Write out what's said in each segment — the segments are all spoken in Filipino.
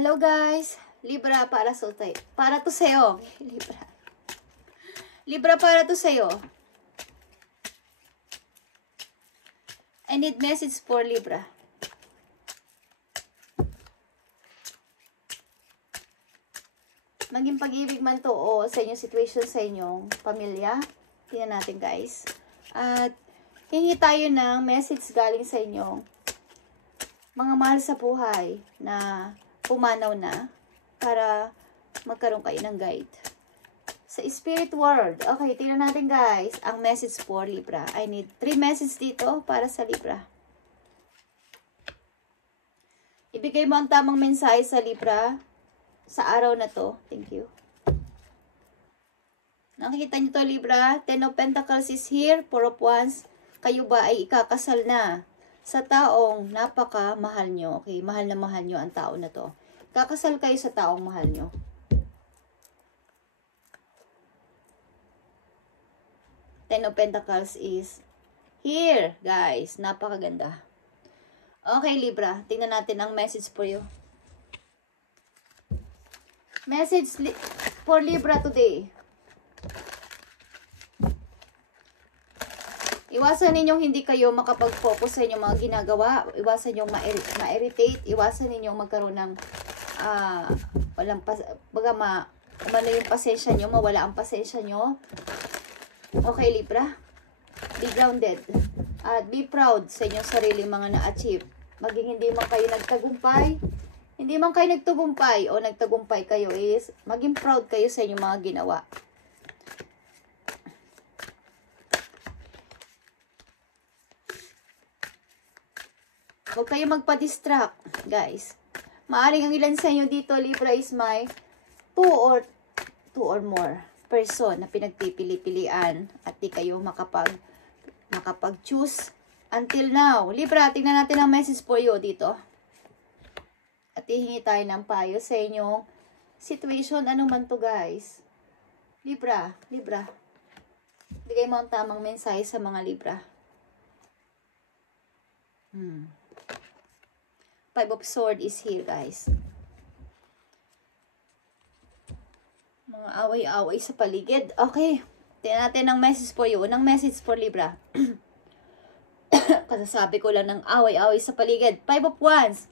Hello guys, Libra para to sa'yo. Libra para to sa'yo. I need message for Libra. Maging pag-ibig man to o sa inyong situation, sa inyong pamilya. Tingnan natin guys. At hingi tayo ng message galing sa inyong mga mahal sa buhay na pumanaw na para magkaroon kayo ng guide. Sa spirit world. Okay, tingnan natin guys ang message for Libra. I need 3 messages dito para sa Libra. Ibigay mo ang tamang mensahe sa Libra sa araw na to. Thank you. Nakikita niyo to Libra. 10 of Pentacles is here. 4 of Wands. Kayo ba ay ikakasal na sa taong napaka-mahal nyo? Okay, mahal na mahal nyo ang tao na to. Kakasal kayo sa taong mahal nyo. Ten of Pentacles is here, guys. Napakaganda. Okay, Libra. Tingnan natin ang message for you. Message for Libra today. Iwasan ninyong hindi kayo makapag-focus sa inyong mga ginagawa. Iwasan ninyong ma-irritate. Iwasan ninyong magkaroon ng umano yung pasensya nyo, mawala ang pasensya nyo. Okay, Libra. Be grounded. At be proud sa inyong sariling mga na-achieve. Maging hindi man kayo nagtagumpay, hindi man kayo nagtagumpay o nagtagumpay kayo is, maging proud kayo sa inyong mga ginawa. Huwag kayo magpa-distract, guys. Maaring ang ilan sa inyo dito, Libra, is may 2 or more person na pinagpipili-pilian at di kayo makapag-choose until now. Libra, tingnan natin ang message for you dito. At hihingi tayo ng payo sa inyong situation. Ano man to guys? Libra. Bigay mo ang tamang mensahe sa mga Libra. 5 of Swords is here guys. Mga away-away sa paligid. Okay. Tingnan natin ang message for you. Unang message for Libra. Kasasabi ko lang ng away-away sa paligid. 5 of Wands.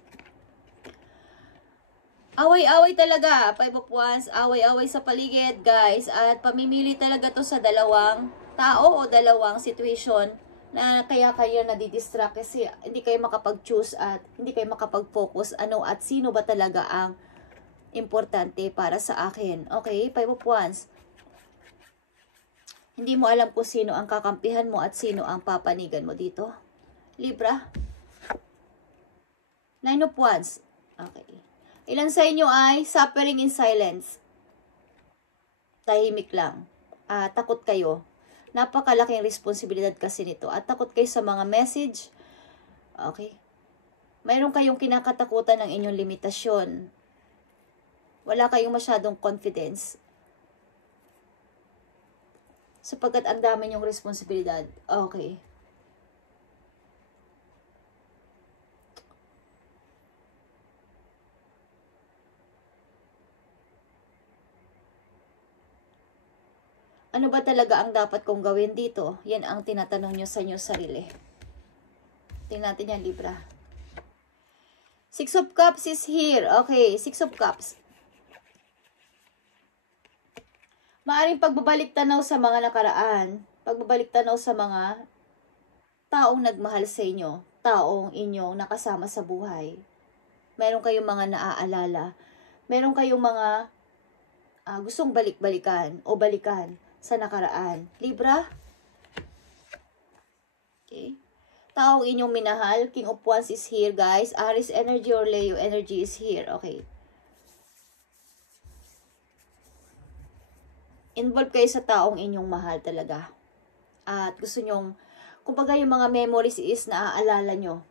Away-away talaga. 5 of Wands. Away-away sa paligid, guys. At pamimili talaga to sa dalawang tao o dalawang situation na kaya kayo nadidistract kasi hindi kayo makapag-choose at hindi kayo makapag-focus ano at sino ba talaga ang importante para sa akin. Okay? 5 of Wands. Hindi mo alam kung sino ang kakampihan mo at sino ang papanigan mo dito. Libra. 9 of Wands. Okay. Ilan sa inyo ay suffering in silence. Tahimik lang. Takot kayo. Napakalaking responsibilidad kasi nito. At takot kayo sa mga message. Okay. Mayroon kayong kinakatakutan ng inyong limitasyon. Wala kayong masyadong confidence. Sapagkat ang dami niyong responsibilidad. Okay. Ano ba talaga ang dapat kong gawin dito? Yan ang tinatanong nyo sa inyong sarili. Tingnan natin yan, Libra. 6 of Cups is here. Okay, 6 of Cups. Maaring pagbabalik tanaw sa mga nakaraan. Pagbabalik tanaw sa mga taong nagmahal sa inyo. Taong inyong nakasama sa buhay. Meron kayong mga naaalala. Meron kayong mga gustong balik-balikan o balikan sa nakaraan. Libra? Okay. Taong inyong minahal. King of Wands is here, guys. Aries energy or Leo energy is here. Okay. Involve kayo sa taong inyong mahal talaga. At gusto nyong, kumbaga yung mga memories is naaalala nyo.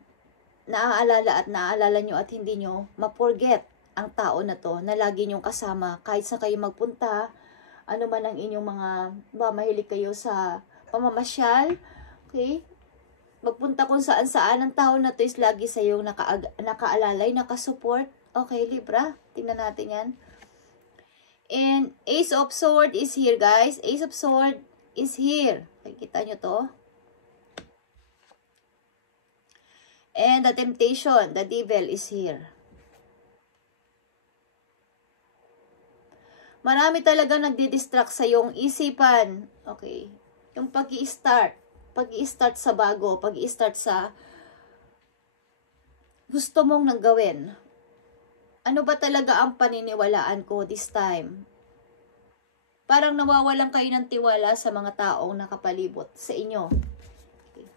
Naaalala nyo at hindi nyo ma-forget ang tao na to na lagi nyong kasama kahit sa kayo magpunta. Ano man ang inyong mga, mahilig kayo sa pamamasyal, okay? Magpunta kung saan-saan, ang tao na to is lagi sa iyong nakaalalay, nakasupport, Okay, Libra. Tingnan natin yan. And Ace of Sword is here, guys. Ace of Sword is here. Kita nyo to. And the Temptation, the Devil is here. Marami talaga nagdi-distract sa yung isipan. Okay. Yung pag-i-start sa bago, pag-i-start sa gusto mong nang gawin. Ano ba talaga ang paniniwalaan ko this time? Parang nawawalan kayo ng tiwala sa mga taong nakapalibot sa inyo. Okay.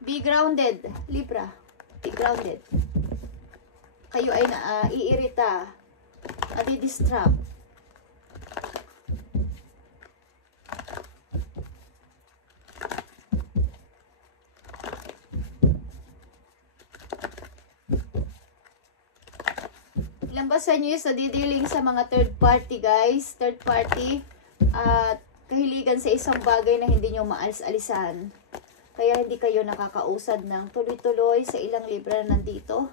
Be grounded, Libra. Be grounded. Kayo ay naiirita, nadi-distract. Ilan ba sa inyo is nadidealing sa mga third party, guys? Third party at kahiligan sa isang bagay na hindi nyo maalis-alisan. Kaya hindi kayo nakakausad ng tuloy-tuloy sa ilang Libra na nandito.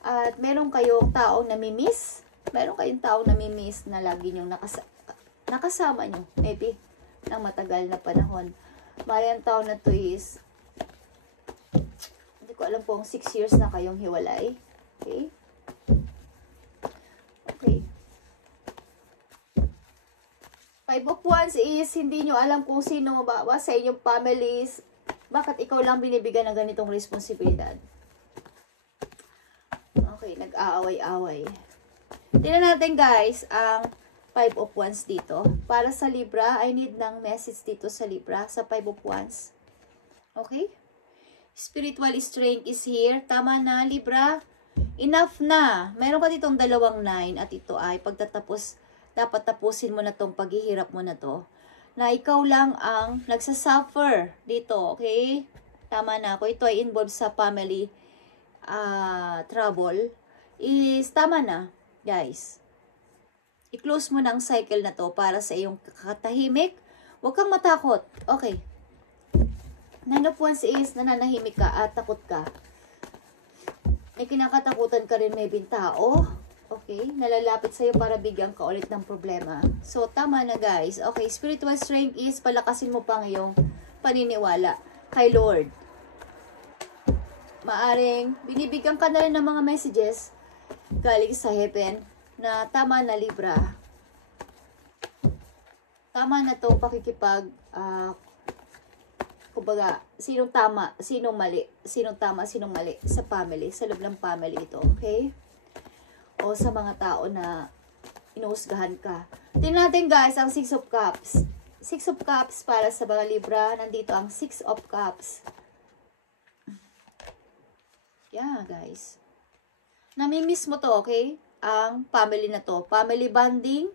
At meron kayong taong namimiss. Meron kayong taong namimiss na lagi nyong nakasama nyo. Maybe ng matagal na panahon. Mayang taon na to is hindi ko alam kung 6 years na kayong hiwalay. Okay? Okay. 5 of Wands is hindi nyo alam kung sino ba sa inyong families. Bakit ikaw lang binibigyan ng ganitong responsibilidad? Okay, nag-aaway-away. Tingnan natin, guys, ang 5 of Wands dito. Para sa Libra, I need ng message dito sa Libra, sa 5 of Wands. Okay? Spiritual strength is here. Tama na, Libra. Enough na. Meron ka ditong 2 9 at ito ay pagtatapos, dapat tapusin mo na tong paghihirap mo na to. Na ikaw lang ang nagsasuffer dito, okay? Tama na. Kung ito ay involved sa family trouble, is tama na, guys. I-close mo na ang cycle na to para sa iyong katahimik. Huwag kang matakot. Okay. Nine of Wands is nananahimik ka at takot ka. May kinakatakutan ka rin, may bintao. Okay, nalalapit sa'yo para bigyan ka ulit ng problema. So, tama na, guys. Okay, spiritual strength is palakasin mo pa ngayong paniniwala kay Lord. Maaring binibigyan ka na rin ng mga messages galing sa heaven na tama na, Libra. Tama na to kumbaga, sinong tama, sinong mali, sinong tama, sinong mali sa family, sa loob ng family ito, okay? O sa mga tao na inuusgahan ka. Tingnan natin, guys, ang 6 of Cups. 6 of Cups para sa mga Libra. Nandito ang 6 of Cups. Yeah, guys. Namimiss mo to, okay? Ang family na to. Family bonding.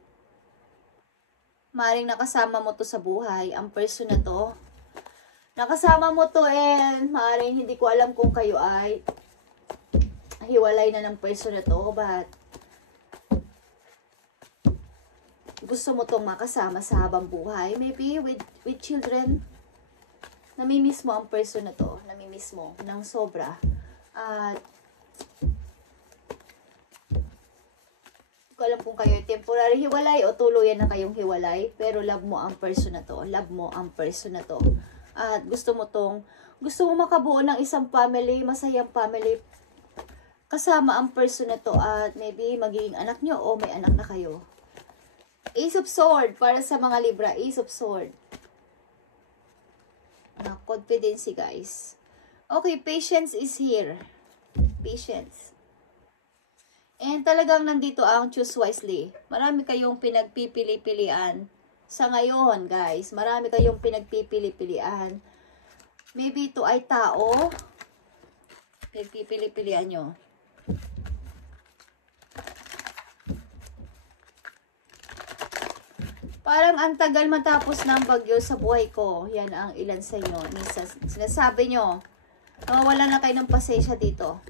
Maring nakasama mo to sa buhay. Ang person na to. Nakasama mo to and maring hindi ko alam kung kayo ay hiwalay na ng person na to, but gusto mo tong makasama sa habang buhay. Maybe with children. Namimiss mo ang person na to. Namimiss mo ng sobra. At hindi ko alam kung kayo temporary hiwalay o tuluyan na kayong hiwalay, pero love mo ang person na to. Love mo ang person na to. At gusto mo makabuo ng isang family, masayang family, kasama ang person na to at maybe magiging anak nyo o may anak na kayo. Ace of Sword para sa mga Libra. Ace of Sword. Confidence, guys. Okay, patience is here. Patience. And talagang nandito ang choose wisely. Marami kayong pinagpipili-pilian. Sa ngayon, guys, marami kayong pinagpipili-pilian. Maybe ito ay tao. Pinagpipili-pilian nyo. Parang ang tagal matapos ng bagyo sa buhay ko. Yan ang ilan sa inyo. Minsan, sinasabi nyo, nawawala na kayo ng pasensya dito.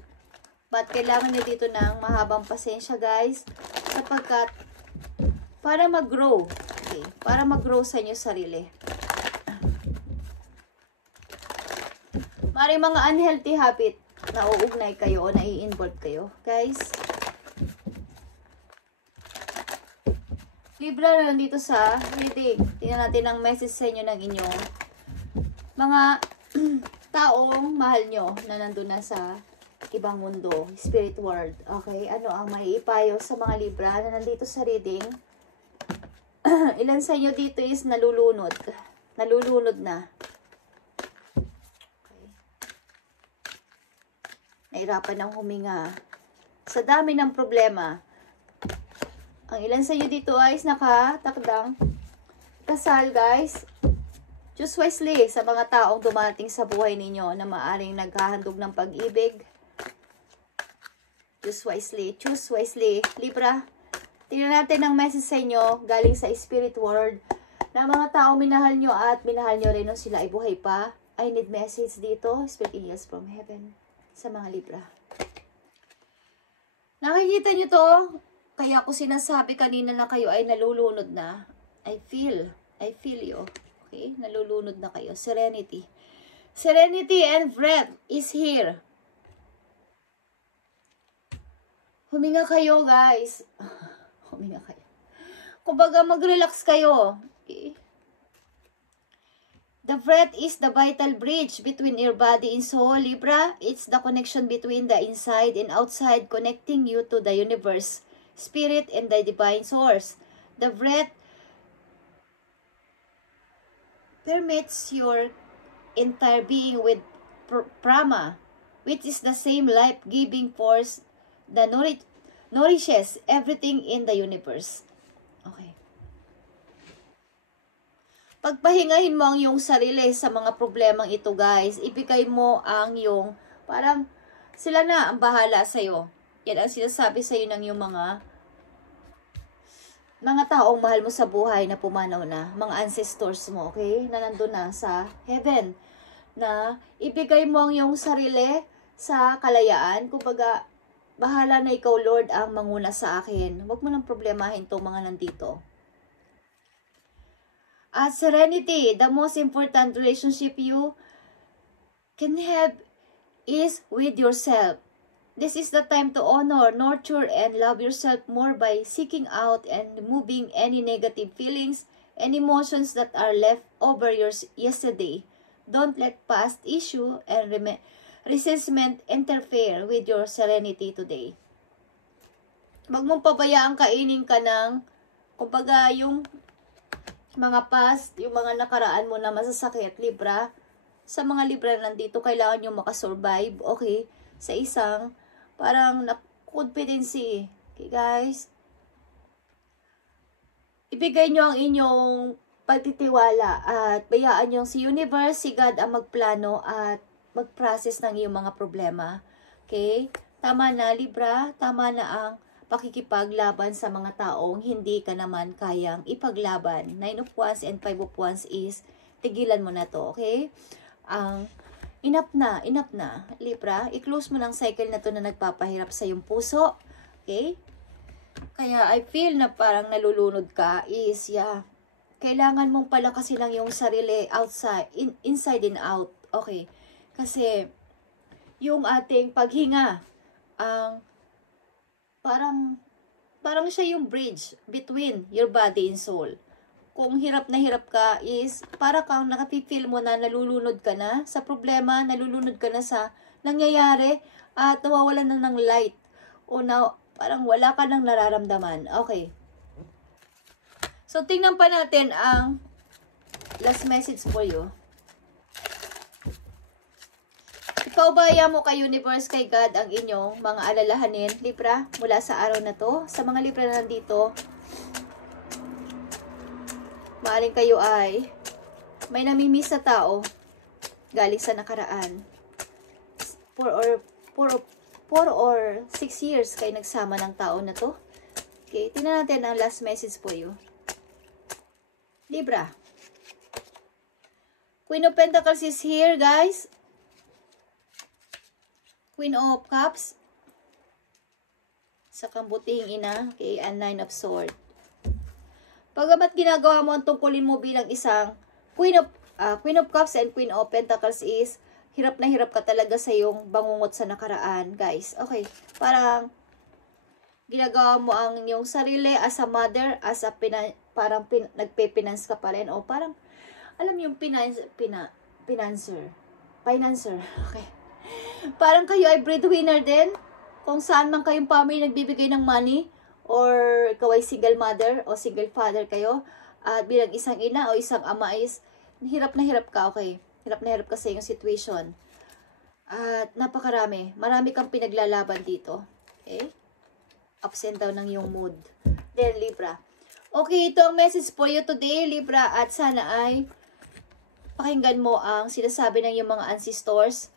But kailangan nyo dito ng mahabang pasensya, guys. Sapagkat, para mag-grow. Okay, para mag-grow sa inyo sarili. Maring mga unhealthy habit na uugnay kayo o nai-involve kayo. Guys, Libra na nandito sa reading. Tingnan natin ang message sa inyo ng inyong mga taong mahal nyo na nandun na sa ibang mundo, spirit world. Okay, ano ang maiipayo sa mga Libra na nandito sa reading? Ilan sa inyo dito is nalulunod. Nalulunod na. Okay. Nahirapan ng huminga. Sa dami ng problema. Ang ilan sa inyo dito ay nakatakdang kasal, guys. Choose wisely sa mga taong dumating sa buhay ninyo na maaring naghahandog ng pag-ibig. Choose wisely. Choose wisely. Libra, tingnan natin ang message sa inyo galing sa spirit world na mga taong minahal nyo at minahal nyo rin nung sila ay buhay pa. I need message dito. Spirit angels from heaven sa mga Libra. Nakikita nyo to? Kaya ako sinasabi kanina na kayo ay nalulunod na. I feel you. Okay? Nalulunod na kayo. Serenity. Serenity and breath is here. Huminga kayo, guys. Huminga kayo. Kumbaga, mag-relax kayo. Okay? The breath is the vital bridge between your body and soul, Libra. It's the connection between the inside and outside, connecting you to the universe, spirit, and the divine source. The breath permeates your entire being with prana, which is the same life-giving force that nourishes everything in the universe. Okay. Pagpahingahin mo ang iyong sarili sa mga problemang ito, guys. Ibigay mo ang iyong, parang sila na ang bahala sa'yo. Yan ang sinasabi sa'yo ng iyong mga taong mahal mo sa buhay na pumanaw na. Mga ancestors mo, okay? Na nandun na sa heaven. Na ibigay mo ang iyong sarili sa kalayaan. Kumbaga, bahala na ikaw, Lord, ang manguna sa akin. Huwag mo nang problemahin itong mga nandito. At serenity, the most important relationship you can have is with yourself. This is the time to honor, nurture, and love yourself more by seeking out and removing any negative feelings and emotions that are left over yesterday. Don't let past issue and resentment interfere with your serenity today. Huwag mong pabayaan kainin ka ng, kumbaga, yung mga past, yung mga nakaraan mo na masasakit, Libra. Sa mga Libra nandito, kailangan nyo makasurvive, okay? Sa isang, parang confidence. Okay, guys? Ibigay nyo ang inyong pagtitiwala at bayaan nyo si universe, si God ang magplano at mag-process ng iyong mga problema. Okay? Tama na, Libra. Tama na ang pakikipaglaban sa mga taong hindi ka naman kayang ipaglaban. 9 of Wands and 5 of Wands is tigilan mo na to, okay? Enough na, Libra. I-close mo ng cycle na to na nagpapahirap sa iyong puso, okay? Kaya I feel na parang nalulunod ka is, kailangan mong palakasin lang yung sarili outside, inside and out, okay? Kasi yung ating paghinga, parang siya yung bridge between your body and soul. Kung hirap na hirap ka is, para kang nakapipil mo na nalulunod ka na sa problema, nalulunod ka na sa nangyayari, at nawawalan na ng light. O na, parang wala ka nang nararamdaman. Okay. So, tingnan pa natin ang last message for you. Ipaubaya mo kay universe, kay God, ang inyong mga alalahanin, Libra, mula sa araw na to. Sa mga Libra na nandito, maaring kayo ay may namimiss sa tao galing sa nakaraan. 4 or 6 years kayo nagsama ng tao na to. Okay, tingnan natin ang last message for you. Libra. Queen of Pentacles is here, guys. Queen of Cups. Sa kambutihing ina. Okay, and 9 of Swords. Pagamat ginagawa mo ang tungkulin mo bilang isang Queen of Cups and Queen of Pentacles is hirap na hirap ka talaga sa iyong bangungot sa nakaraan, guys. Okay, parang ginagawa mo ang yung sarili as a mother, as a nagpe-finance ka pa rin, o parang, alam mo yung financer, okay. Parang kayo ay breadwinner din, kung saan man kayong family nagbibigay ng money, or ikaw ay single mother, o single father kayo, at bilang isang ina o isang ama is, hirap na hirap ka, okay. Hirap na hirap kasi yung situation. At marami kang pinaglalaban dito, okay. Ups and down ng yung mood. Then, Libra. Okay, ito ang message for you today, Libra. At sana ay pakinggan mo ang sinasabi ng yung mga ancestors.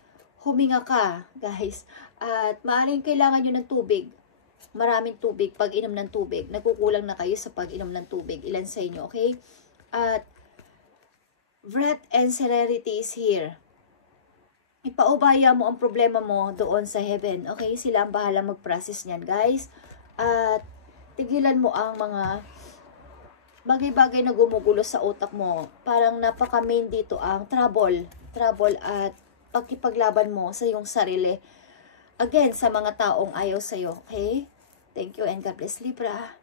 Huminga ka, guys. At maaaring kailangan nyo ng tubig. Maraming tubig. Pag-inom ng tubig. Nagkukulang na kayo sa pag-inom ng tubig. Ilan sa inyo, okay? At breath and serenity is here. Ipaubaya mo ang problema mo doon sa heaven. Okay? Sila ang bahala mag-process niyan, guys. At tigilan mo ang mga bagay-bagay na gumugulo sa utak mo. Parang napaka-main dito ang trouble at pagkipaglaban mo sa iyong sarili. Again, sa mga taong ayaw sa'yo. Okay? Thank you and God bless, Libra.